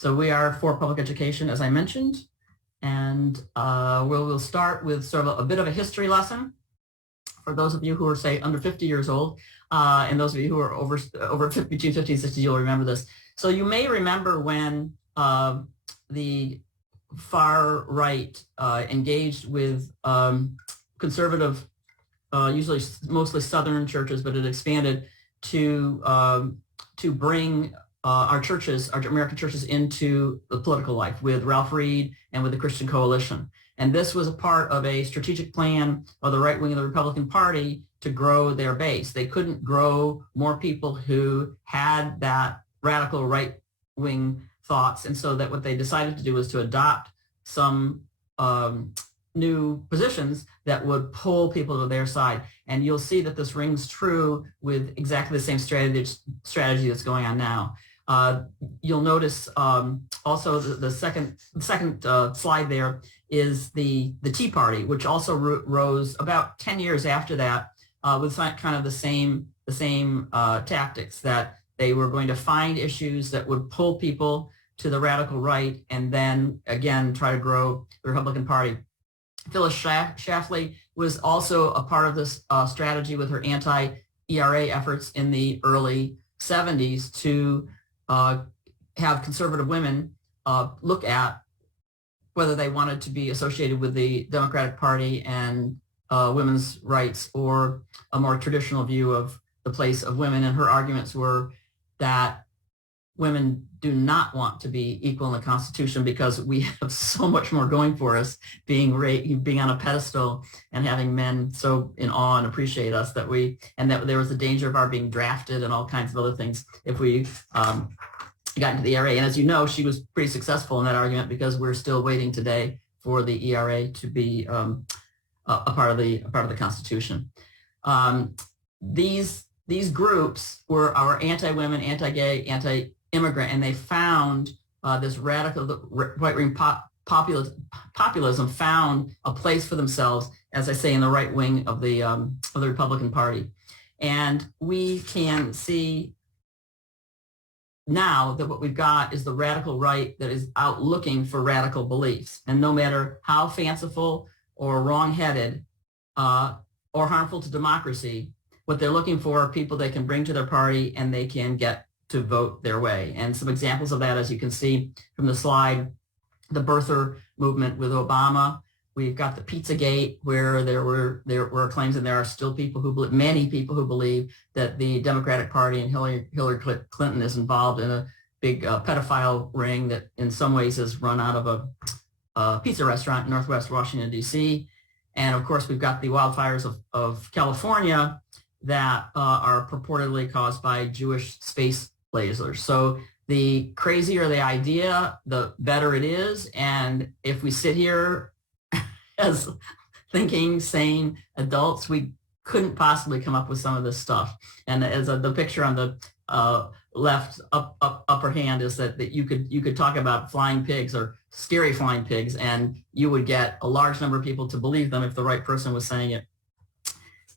So we are for public education, as I mentioned, and we'll start with sort of a bit of a history lesson for those of you who are, say, under 50 years old, and those of you who are over 50, between 50 and 60, you'll remember this. So you may remember when the far right engaged with conservative, usually mostly Southern churches, but it expanded to bring our churches, our American churches, into the political life with Ralph Reed and with the Christian Coalition. And this was a part of a strategic plan of the right wing of the Republican Party to grow their base. They couldn't grow more people who had that radical right wing thoughts. And so that what they decided to do was to adopt some new positions that would pull people to their side. And you'll see that this rings true with exactly the same strategy that's going on now. You'll notice also the second slide there is the Tea Party, which also rose about 10 years after that with kind of the same tactics, that they were going to find issues that would pull people to the radical right and then again try to grow the Republican Party. Phyllis Schlafly was also a part of this strategy with her anti-ERA efforts in the early 70s to have conservative women look at whether they wanted to be associated with the Democratic Party and women's rights, or a more traditional view of the place of women. And her arguments were that women do not want to be equal in the Constitution because we have so much more going for us, being on a pedestal and having men so in awe and appreciate us, that there was a danger of our being drafted and all kinds of other things if we got into the ERA. And as you know, she was pretty successful in that argument, because we're still waiting today for the ERA to be a part of the Constitution. These groups were our anti-women, anti-gay, anti-immigrant, and they found this radical right-wing populism found a place for themselves, as I say, in the right wing of the Republican Party. And we can see now that what we've got is the radical right that is out looking for radical beliefs. And no matter how fanciful or wrong-headed or harmful to democracy, what they're looking for are people they can bring to their party and they can get to vote their way. And some examples of that, as you can see from the slide, the birther movement with Obama. We've got the Pizzagate, where there were claims, and there are still many people who believe that the Democratic Party and Hillary Clinton is involved in a big pedophile ring that in some ways is run out of a pizza restaurant in Northwest Washington, D.C. And of course, we've got the wildfires of California that are purportedly caused by Jewish space lasers. So the crazier the idea, the better it is. And if we sit here as thinking, sane adults, we couldn't possibly come up with some of this stuff. And as the picture on the left upper hand is that you could talk about flying pigs or scary flying pigs, and you would get a large number of people to believe them if the right person was saying it.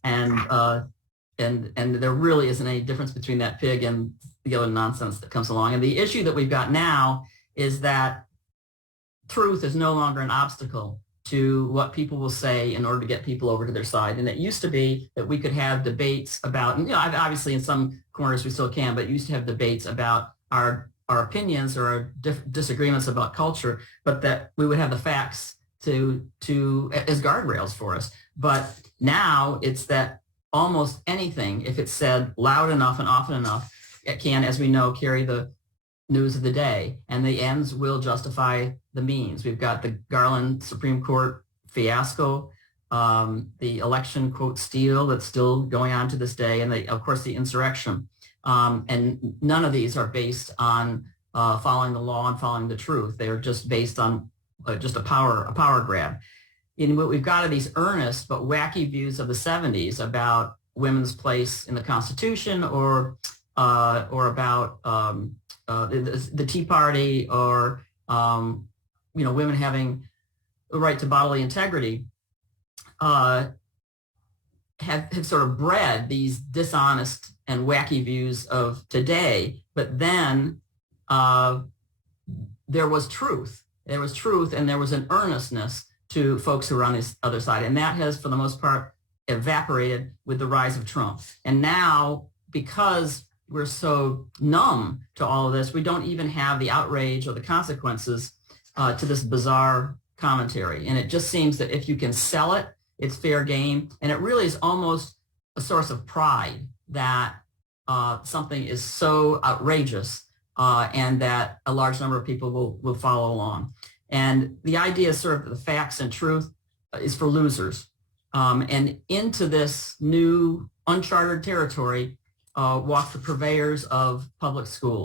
And there really isn't any difference between that pig and the other nonsense that comes along. And the issue that we've got now is that truth is no longer an obstacle to what people will say in order to get people over to their side. And it used to be that we could have debates about, and obviously in some corners we still can, but used to have debates about our opinions or our disagreements about culture, but that we would have the facts to as guardrails for us. But now it's that almost anything, if it's said loud enough and often enough, it can, as we know, carry the news of the day, and the ends will justify the means. We've got the Garland Supreme Court fiasco, the election, quote, steal that's still going on to this day, and of course the insurrection. And none of these are based on following the law and following the truth. They are just based on just a power grab. And what we've got are these earnest but wacky views of the 70s about women's place in the Constitution, or about the Tea Party, or women having the right to bodily integrity, have sort of bred these dishonest and wacky views of today. But then there was truth. There was truth, and there was an earnestness to folks who were on this other side. And that has, for the most part, evaporated with the rise of Trump. And now, because we're so numb to all of this, we don't even have the outrage or the consequences to this bizarre commentary. And it just seems that if you can sell it, it's fair game. And it really is almost a source of pride that something is so outrageous and that a large number of people will follow along. And the idea is sort of the facts and truth is for losers. And into this new uncharted territory walk the purveyors of public schools.